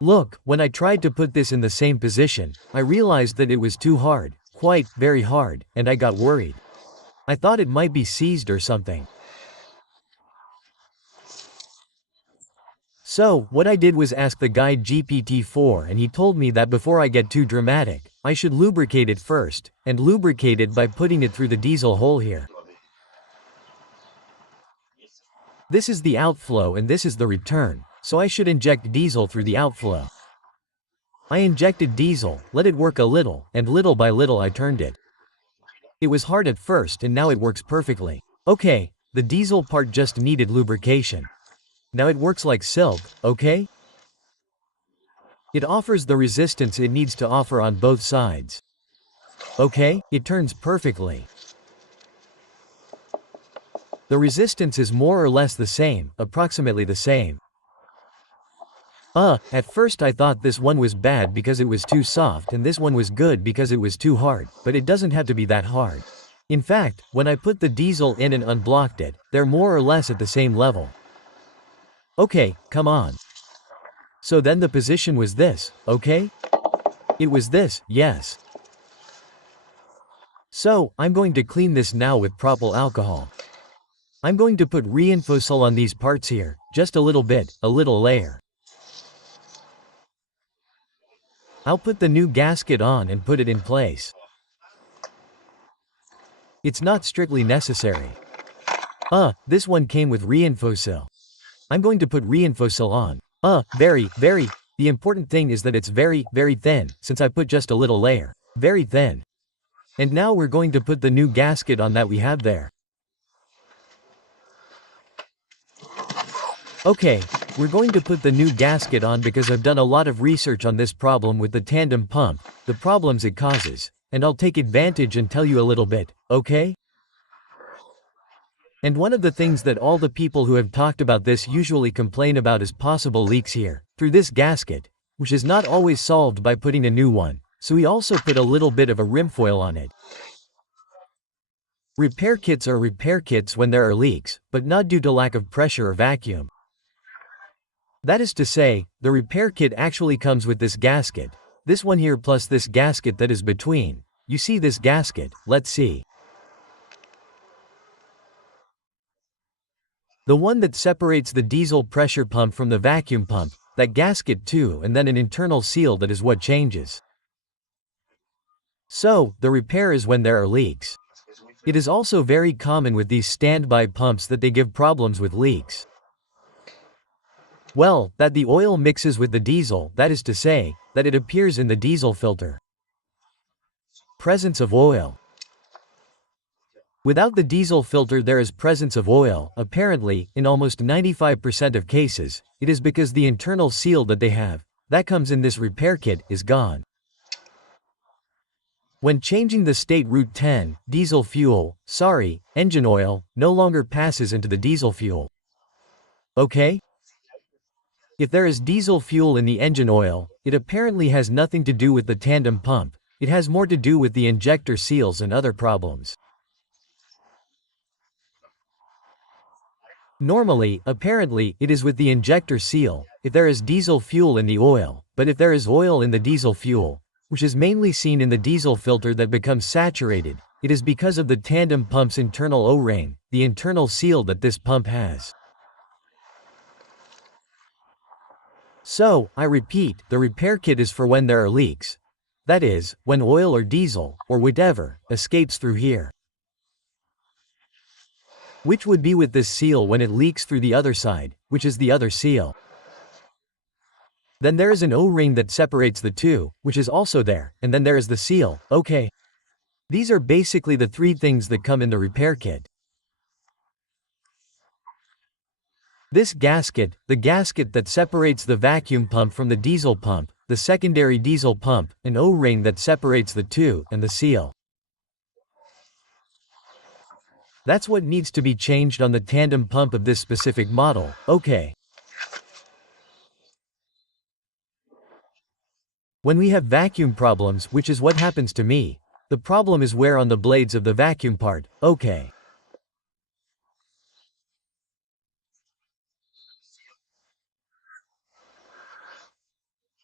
Look, when I tried to put this in the same position, I realized that it was too hard, quite, very hard, and I got worried. I thought it might be seized or something. So, what I did was ask the guide GPT-4 and he told me that before I get too dramatic, I should lubricate it first, and lubricate it by putting it through the diesel hole here. This is the outflow and this is the return, so I should inject diesel through the outflow. I injected diesel, let it work a little, and little by little I turned it. It was hard at first and now it works perfectly. Okay, the diesel part just needed lubrication. Now it works like silk, okay? It offers the resistance it needs to offer on both sides. Okay, it turns perfectly. The resistance is more or less the same, approximately the same. At first I thought this one was bad because it was too soft and this one was good because it was too hard, but it doesn't have to be that hard. In fact, when I put the diesel in and unblocked it, they're more or less at the same level. Okay, come on. So then the position was this, okay? It was this, yes. So, I'm going to clean this now with propyl alcohol. I'm going to put reinfosol on these parts here, just a little bit, a little layer. I'll put the new gasket on and put it in place. It's not strictly necessary. This one came with reinfosol. I'm going to put reinfosol on. Very, the important thing is that it's very, very thin, since I put just a little layer. Very thin. And now we're going to put the new gasket on that we have there. Okay, we're going to put the new gasket on because I've done a lot of research on this problem with the tandem pump, the problems it causes, and I'll take advantage and tell you a little bit, okay? And one of the things that all the people who have talked about this usually complain about is possible leaks here, through this gasket, which is not always solved by putting a new one, so we also put a little bit of a rim foil on it. Repair kits are repair kits when there are leaks, but not due to lack of pressure or vacuum. That is to say, the repair kit actually comes with this gasket, this one here plus this gasket that is between. You see this gasket, let's see. The one that separates the diesel pressure pump from the vacuum pump, that gasket too, and then an internal seal that is what changes. So, the repair is when there are leaks. It is also very common with these standby pumps that they give problems with leaks. Well, that the oil mixes with the diesel, that is to say, that it appears in the diesel filter. Presence of oil. Without the diesel filter there is presence of oil, apparently, in almost 95% of cases, it is because the internal seal that they have, that comes in this repair kit, is gone. When changing the state route 10, diesel fuel, engine oil, no longer passes into the diesel fuel. Okay? If there is diesel fuel in the engine oil, it apparently has nothing to do with the tandem pump, it has more to do with the injector seals and other problems. Normally, apparently, it is with the injector seal, if there is diesel fuel in the oil, but if there is oil in the diesel fuel, which is mainly seen in the diesel filter that becomes saturated, it is because of the tandem pump's internal O-ring, the internal seal that this pump has. So, I repeat, the repair kit is for when there are leaks. That is, when oil or diesel, or whatever, escapes through here. Which would be with this seal when it leaks through the other side, which is the other seal. Then there is an O-ring that separates the two, which is also there, and then there is the seal, okay. These are basically the three things that come in the repair kit. This gasket, the gasket that separates the vacuum pump from the diesel pump, the secondary diesel pump, an O-ring that separates the two, and the seal. That's what needs to be changed on the tandem pump of this specific model, okay. When we have vacuum problems, which is what happens to me, the problem is wear on the blades of the vacuum part, okay.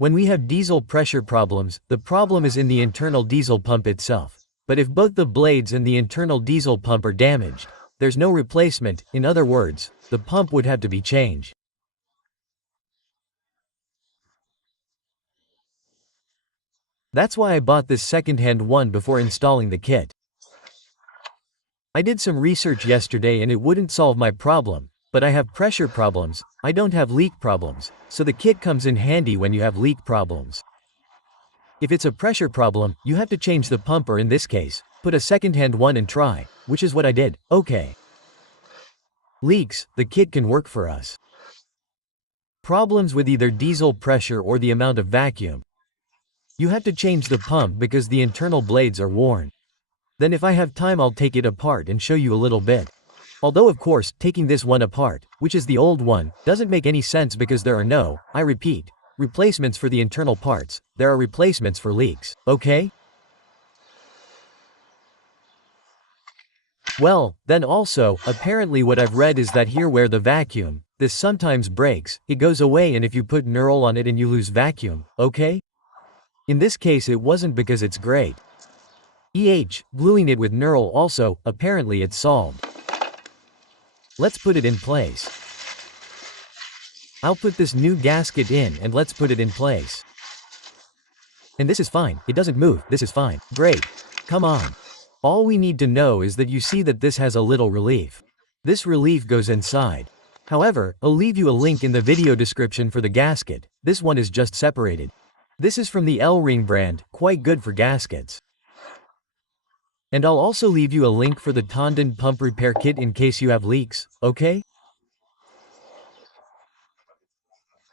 When we have diesel pressure problems, the problem is in the internal diesel pump itself. But if both the blades and the internal diesel pump are damaged, there's no replacement. In other words, the pump would have to be changed. That's why I bought this second-hand one before installing the kit. I did some research yesterday and it wouldn't solve my problem, but I have pressure problems, I don't have leak problems, so the kit comes in handy when you have leak problems. If it's a pressure problem, you have to change the pump, or in this case, put a second-hand one and try, which is what I did. Okay. Leaks, the kit can work for us. Problems with either diesel pressure or the amount of vacuum. You have to change the pump because the internal blades are worn. Then if I have time I'll take it apart and show you a little bit. Although of course, taking this one apart, which is the old one, doesn't make any sense because there are no, I repeat, replacements for the internal parts, there are replacements for leaks, okay? Well, then also, apparently what I've read is that here where the vacuum, this sometimes breaks, it goes away, and if you put knurl on it and you lose vacuum, okay? In this case it wasn't because it's great. Gluing it with knurl also, apparently it's solved. Let's put it in place. I'll put this new gasket in and let's put it in place. And this is fine, it doesn't move, this is fine, great. Come on. All we need to know is that you see that this has a little relief. This relief goes inside. However, I'll leave you a link in the video description for the gasket, this one is just separated. This is from the L-Ring brand, quite good for gaskets. And I'll also leave you a link for the Tandem pump repair kit in case you have leaks, okay?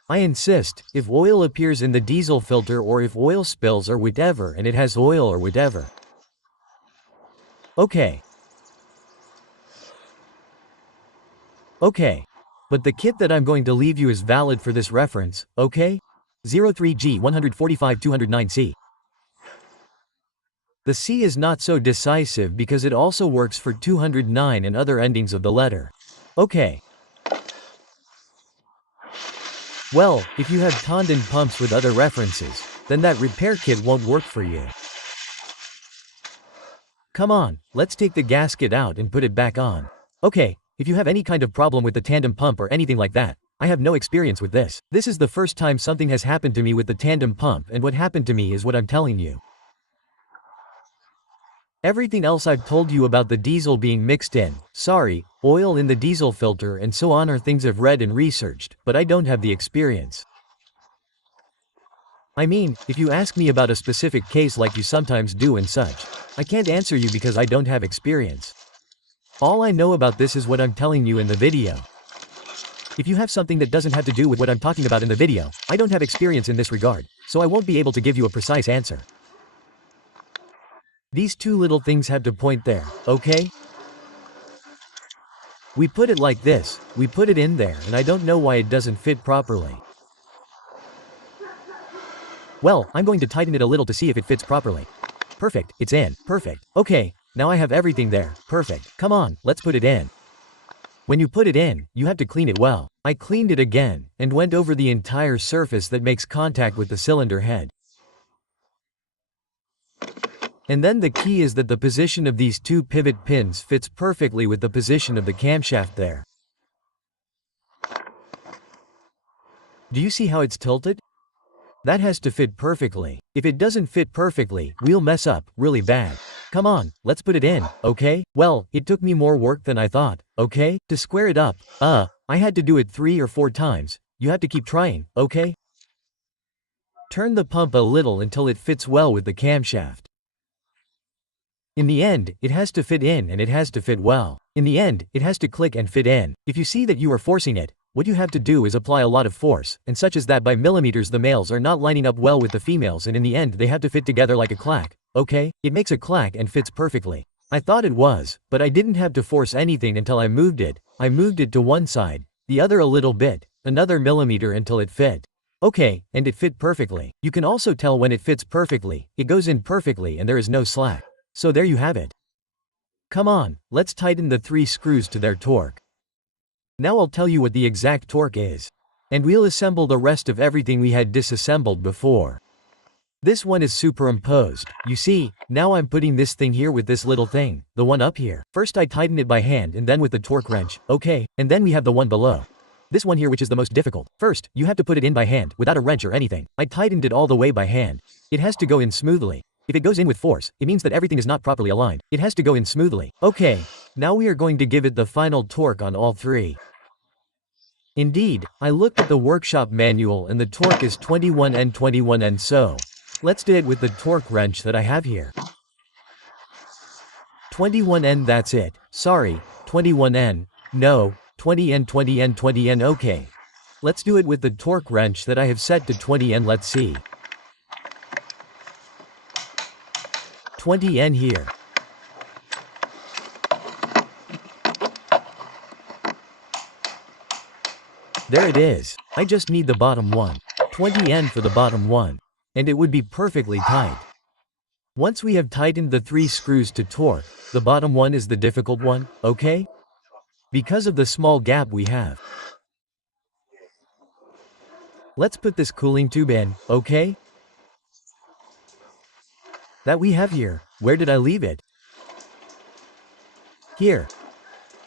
I insist, if oil appears in the diesel filter or if oil spills or whatever and it has oil or whatever. Okay. Okay. But the kit that I'm going to leave you is valid for this reference, okay? 03G 145-209C. The C is not so decisive because it also works for 209 and other endings of the letter. Okay. Well, if you have tandem pumps with other references, then that repair kit won't work for you. Come on, let's take the gasket out and put it back on. Okay, if you have any kind of problem with the tandem pump or anything like that, I have no experience with this. This is the first time something has happened to me with the tandem pump, and what happened to me is what I'm telling you. Everything else I've told you about the diesel being mixed in, sorry, oil in the diesel filter and so on are things I've read and researched, but I don't have the experience. I mean, if you ask me about a specific case like you sometimes do and such, I can't answer you because I don't have experience. All I know about this is what I'm telling you in the video. If you have something that doesn't have to do with what I'm talking about in the video, I don't have experience in this regard, so I won't be able to give you a precise answer. These two little things have to point there, okay? We put it like this, we put it in there, and I don't know why it doesn't fit properly. Well, I'm going to tighten it a little to see if it fits properly. Perfect, it's in, perfect. Okay, now I have everything there, perfect. Come on, let's put it in. When you put it in, you have to clean it well. I cleaned it again, and went over the entire surface that makes contact with the cylinder head. And then the key is that the position of these two pivot pins fits perfectly with the position of the camshaft there. Do you see how it's tilted? That has to fit perfectly. If it doesn't fit perfectly, we'll mess up, really bad. Come on, let's put it in, okay? Well, it took me more work than I thought, okay? To square it up, I had to do it 3 or 4 times. You have to keep trying, okay? Turn the pump a little until it fits well with the camshaft. In the end, it has to fit in and it has to fit well. In the end, it has to click and fit in. If you see that you are forcing it, what you have to do is apply a lot of force, and such as that by millimeters the males are not lining up well with the females, and in the end they have to fit together like a clack, okay? It makes a clack and fits perfectly. I thought it was, but I didn't have to force anything until I moved it. I moved it to one side, the other a little bit, another millimeter until it fit. Okay, and it fit perfectly. You can also tell when it fits perfectly, it goes in perfectly and there is no slack. So there you have it. Come on, let's tighten the 3 screws to their torque. Now I'll tell you what the exact torque is. And we'll assemble the rest of everything we had disassembled before. This one is superimposed. You see, now I'm putting this thing here with this little thing, the one up here. First I tighten it by hand and then with the torque wrench, okay, and then we have the one below. This one here which is the most difficult. First, you have to put it in by hand, without a wrench or anything. I tightened it all the way by hand. It has to go in smoothly. If it goes in with force, it means that everything is not properly aligned. It has to go in smoothly. Okay, now we are going to give it the final torque on all three. Indeed, I looked at the workshop manual and the torque is 21N so. Let's do it with the torque wrench that I have here. 21N, that's it. Sorry, 21N. No, 20N, 20N, 20N, okay. Let's do it with the torque wrench that I have set to 20N, let's see. 20N here. There it is. I just need the bottom one. 20N for the bottom one. And it would be perfectly tight. Once we have tightened the 3 screws to torque, the bottom one is the difficult one, okay? Because of the small gap we have. Let's put this cooling tube in, okay? That we have here. Where did I leave it? Here.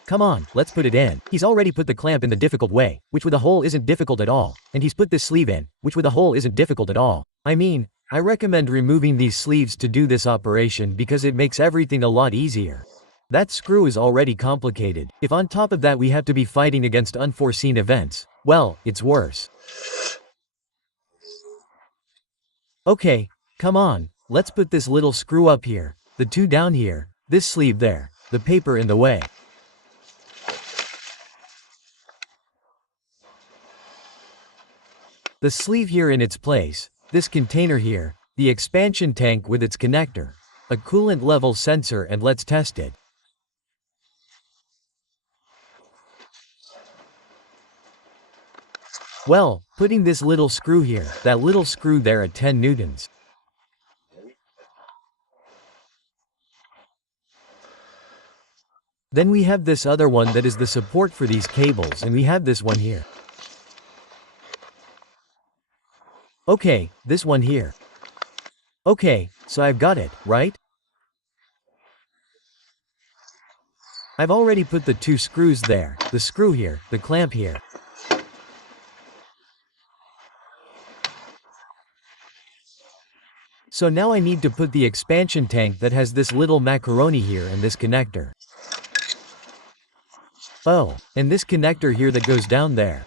Come on, let's put it in. He's already put the clamp in the difficult way, which with a hole isn't difficult at all. And he's put this sleeve in, which with a hole isn't difficult at all. I mean, I recommend removing these sleeves to do this operation because it makes everything a lot easier. That screw is already complicated. If on top of that we have to be fighting against unforeseen events, well, it's worse. Okay, come on, let's put this little screw up here, the 2 down here, this sleeve there, the paper in the way. The sleeve here in its place, this container here, the expansion tank with its connector, a coolant level sensor, and let's test it. Well, putting this little screw here, that little screw there at 10 newtons. Then we have this other one that is the support for these cables, and we have this one here. Okay, this one here. Okay, so I've got it, right? I've already put the 2 screws there, the screw here, the clamp here. So now I need to put the expansion tank that has this little macaroni here and this connector. Oh, and this connector here that goes down there.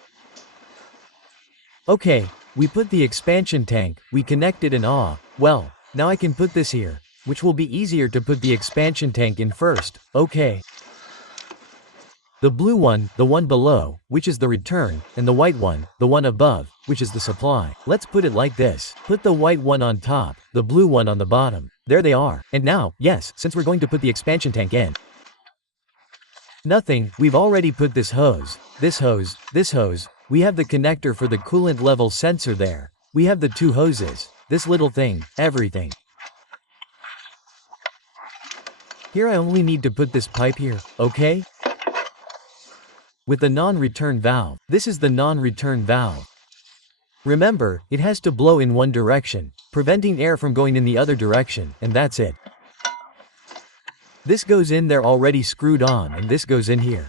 Okay, we put the expansion tank, we connect it, and well, now I can put this here, which will be easier to put the expansion tank in first, okay. The blue one, the one below, which is the return, and the white one, the one above, which is the supply. Let's put it like this. Put the white one on top, the blue one on the bottom. There they are. And now, yes, since we're going to put the expansion tank in. Nothing, we've already put this hose, this hose, this hose. We have the connector for the coolant level sensor there. We have the 2 hoses, this little thing, everything. Here I only need to put this pipe here, okay? With the non-return valve. This is the non-return valve. Remember, it has to blow in one direction, preventing air from going in the other direction, and that's it. This goes in there already screwed on, and this goes in here.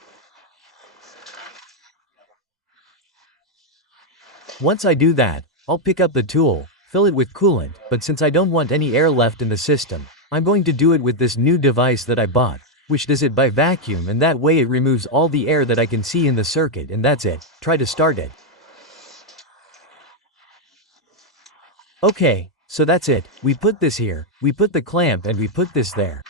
Once I do that, I'll pick up the tool, fill it with coolant, but since I don't want any air left in the system, I'm going to do it with this new device that I bought, which does it by vacuum, and that way it removes all the air that I can see in the circuit, and that's it. Try to start it. Okay, so that's it. We put this here, we put the clamp, and we put this there.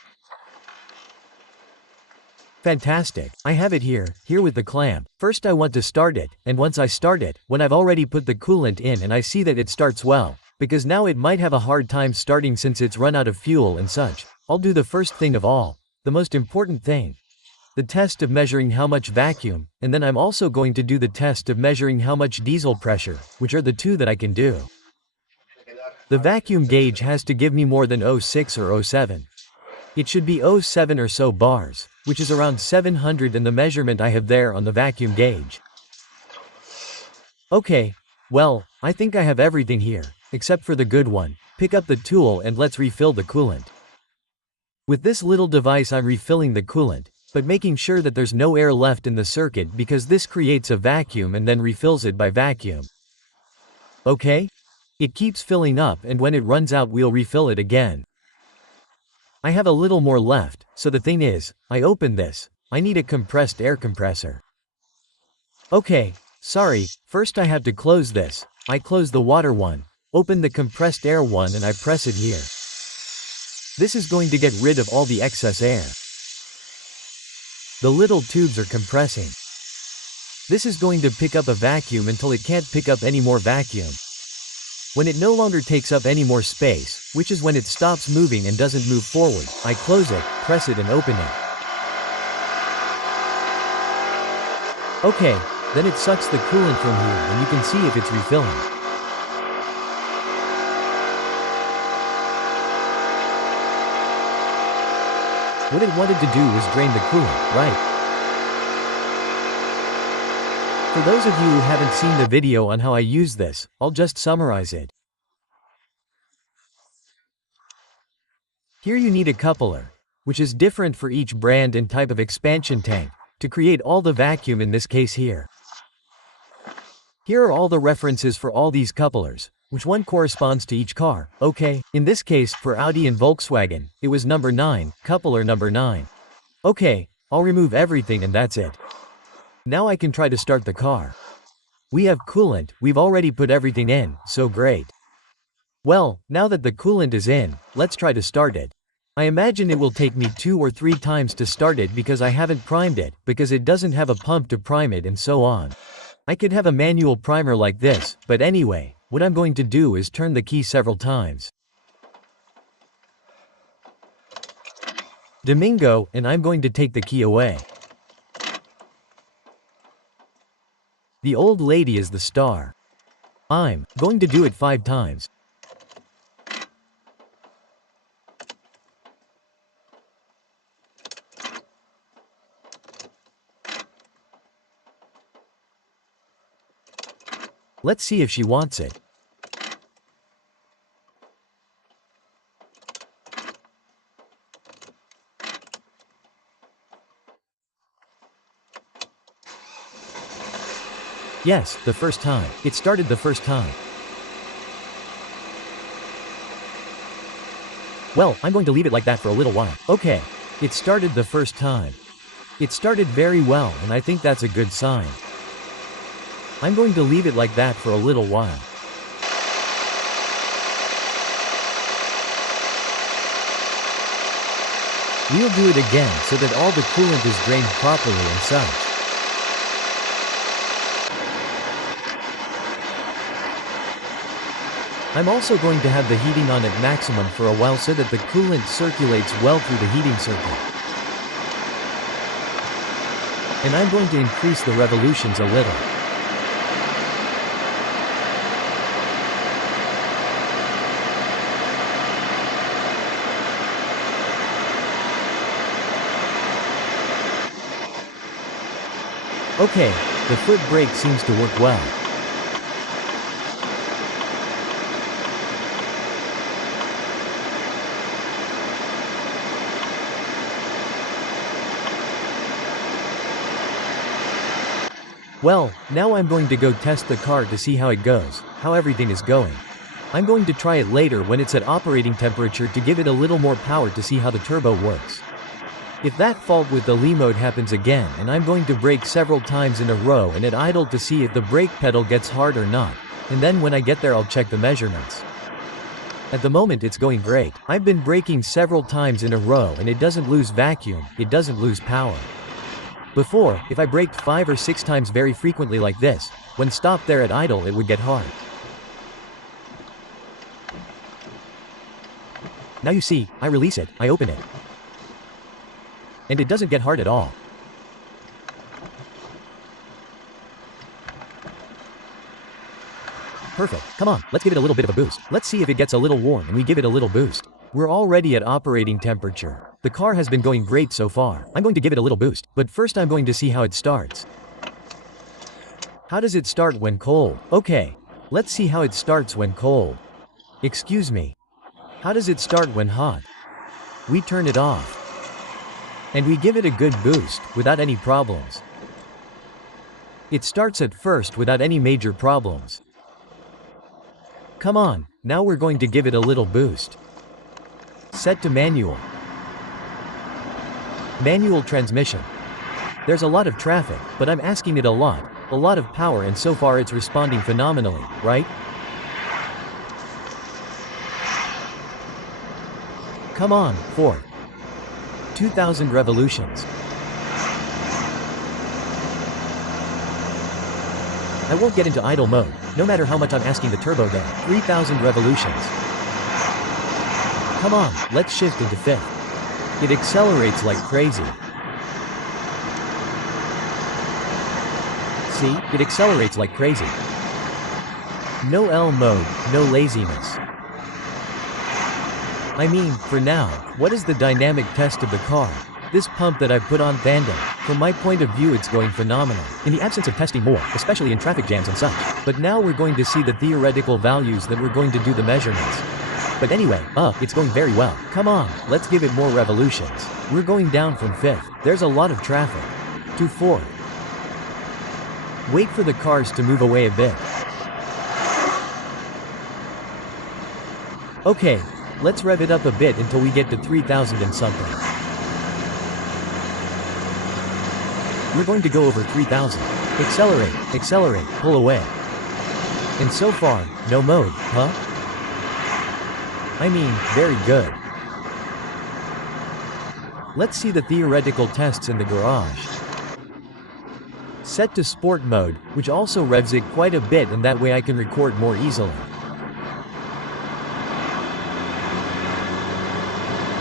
Fantastic. I have it here with the clamp. First I want to start it, and once I start it, when I've already put the coolant in and I see that it starts well, because now it might have a hard time starting since it's run out of fuel and such, I'll do the first thing of all, the most important thing. The test of measuring how much vacuum, and then I'm also going to do the test of measuring how much diesel pressure, which are the 2 that I can do. The vacuum gauge has to give me more than 0.6 or 0.7. It should be 0.7 or so bars, which is around 700, and the measurement I have there on the vacuum gauge. Okay, well, I think I have everything here, except for the good one. Pick up the tool and let's refill the coolant. With this little device I'm refilling the coolant, but making sure that there's no air left in the circuit because this creates a vacuum and then refills it by vacuum. Okay? It keeps filling up and when it runs out we'll refill it again. I have a little more left, so the thing is, I open this, I need a compressed air compressor. Okay, sorry, first I have to close this. I close the water one, open the compressed air one and I press it here. This is going to get rid of all the excess air. The little tubes are compressing. This is going to pick up a vacuum until it can't pick up any more vacuum. When it no longer takes up any more space, which is when it stops moving and doesn't move forward, I close it, press it and open it. Okay, then it sucks the coolant from here and you can see if it's refilling. What it wanted to do was drain the coolant, right? For those of you who haven't seen the video on how I use this, I'll just summarize it. Here you need a coupler, which is different for each brand and type of expansion tank, to create all the vacuum in this case here. Here are all the references for all these couplers, which one corresponds to each car. Okay, in this case, for Audi and Volkswagen, it was number 9, coupler number 9. Okay, I'll remove everything and that's it. Now I can try to start the car. We have coolant, we've already put everything in, so great. Well, now that the coolant is in, let's try to start it. I imagine it will take me 2 or 3 times to start it because I haven't primed it, because it doesn't have a pump to prime it and so on. I could have a manual primer like this, but anyway, what I'm going to do is turn the key several times. Domingo, and I'm going to take the key away. The old lady is the star. I'm going to do it 5 times. Let's see if she wants it. Yes, the first time. It started the first time. Well, I'm going to leave it like that for a little while. Okay. It started the first time. It started very well and I think that's a good sign. I'm going to leave it like that for a little while. We'll do it again so that all the coolant is drained properly and such. I'm also going to have the heating on at maximum for a while so that the coolant circulates well through the heating circuit. And I'm going to increase the revolutions a little. Okay, the foot brake seems to work well. Well, now I'm going to go test the car to see how it goes, how everything is going. I'm going to try it later when it's at operating temperature to give it a little more power to see how the turbo works. If that fault with the Lee mode happens again and I'm going to brake several times in a row and at idle to see if the brake pedal gets hard or not, and then when I get there I'll check the measurements. At the moment it's going great. I've been braking several times in a row and it doesn't lose vacuum, it doesn't lose power. Before, if I braked 5 or 6 times very frequently like this, when stopped there at idle it would get hard. Now you see, I release it, I open it. And it doesn't get hard at all. Perfect, come on, let's give it a little bit of a boost. Let's see if it gets a little warm and we give it a little boost. We're already at operating temperature. The car has been going great so far. I'm going to give it a little boost, but first I'm going to see how it starts. How does it start when cold? Okay. Let's see how it starts when cold. Excuse me. How does it start when hot? We turn it off. And we give it a good boost, without any problems. It starts at first without any major problems. Come on, now we're going to give it a little boost. Set to manual. Manual transmission. There's a lot of traffic, but I'm asking it a lot of power, and so far it's responding phenomenally, right? Come on, 2,000 revolutions. I won't get into idle mode, no matter how much I'm asking the turbo there. 3,000 revolutions. Come on, let's shift into fifth. It accelerates like crazy. See, it accelerates like crazy. No L mode, no laziness. I mean, for now, what is the dynamic test of the car? This pump that I put on tandem, from my point of view it's going phenomenal, in the absence of testing more, especially in traffic jams and such. But now we're going to see the theoretical values that we're going to do the measurements. But anyway, it's going very well. Come on, let's give it more revolutions. We're going down from fifth. There's a lot of traffic. To fourth. Wait for the cars to move away a bit. Okay, let's rev it up a bit until we get to 3,000 and something. We're going to go over 3,000. Accelerate, accelerate, pull away. And so far, no mode, huh? I mean, very good. Let's see the theoretical tests in the garage. Set to sport mode, which also revs it quite a bit, and that way I can record more easily.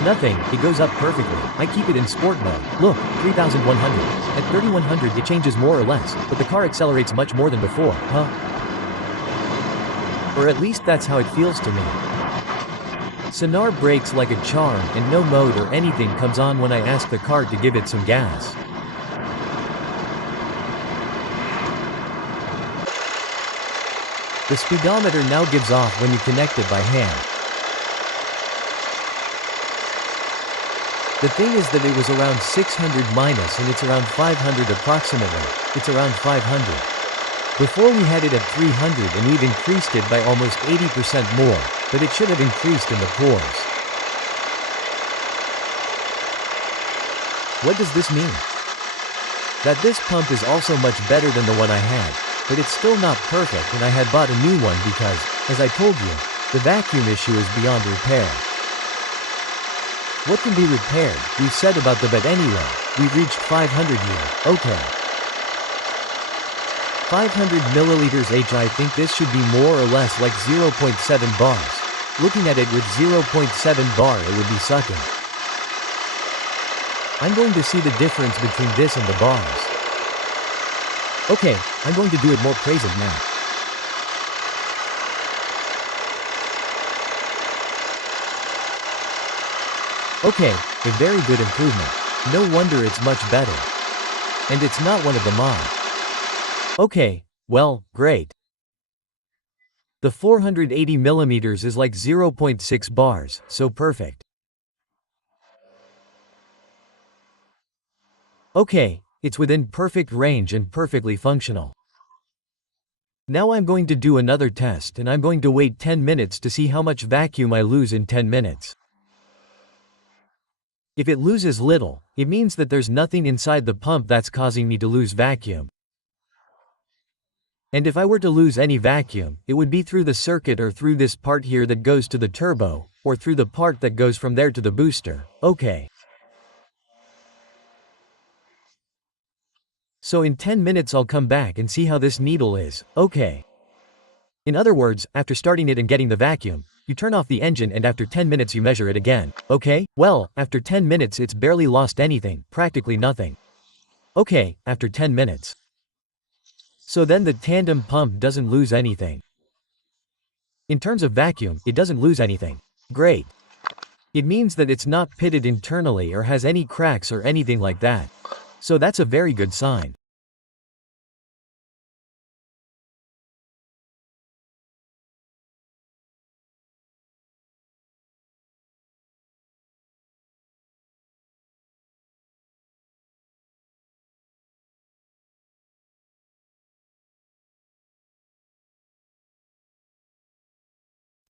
Nothing, it goes up perfectly. I keep it in sport mode. Look, 3,100. At 3,100 it changes more or less, but the car accelerates much more than before, huh? Or at least that's how it feels to me. Sonar brakes like a charm, and no mode or anything comes on when I ask the car to give it some gas. The speedometer now gives off when you connect it by hand. The thing is that it was around 600 minus and it's around 500 approximately. It's around 500. Before we had it at 300 and we've increased it by almost 80% more, but it should have increased in the pores. What does this mean? That this pump is also much better than the one I had, but it's still not perfect, and I had bought a new one because, as I told you, the vacuum issue is beyond repair. What can be repaired, we've said about the, but anyway, we've reached 500 here, okay. 500 milliliters H. I think this should be more or less like 0.7 bars. Looking at it with 0.7 bar it would be sucking. I'm going to see the difference between this and the bars. Okay, I'm going to do it more praising now. Okay, a very good improvement. No wonder it's much better. And it's not one of the mod. Okay, well, great. The 480 millimeters is like 0.6 bars, so perfect. Okay, it's within perfect range and perfectly functional. Now I'm going to do another test, and I'm going to wait 10 minutes to see how much vacuum I lose in 10 minutes. If it loses little, it means that there's nothing inside the pump that's causing me to lose vacuum. And if I were to lose any vacuum, it would be through the circuit or through this part here that goes to the turbo, or through the part that goes from there to the booster. Okay. So in 10 minutes I'll come back and see how this needle is, okay. In other words, after starting it and getting the vacuum, you turn off the engine and after 10 minutes you measure it again, okay? Well, after 10 minutes it's barely lost anything, practically nothing. Okay, after 10 minutes. So then the tandem pump doesn't lose anything. In terms of vacuum, it doesn't lose anything. Great. It means that it's not pitted internally or has any cracks or anything like that. So that's a very good sign.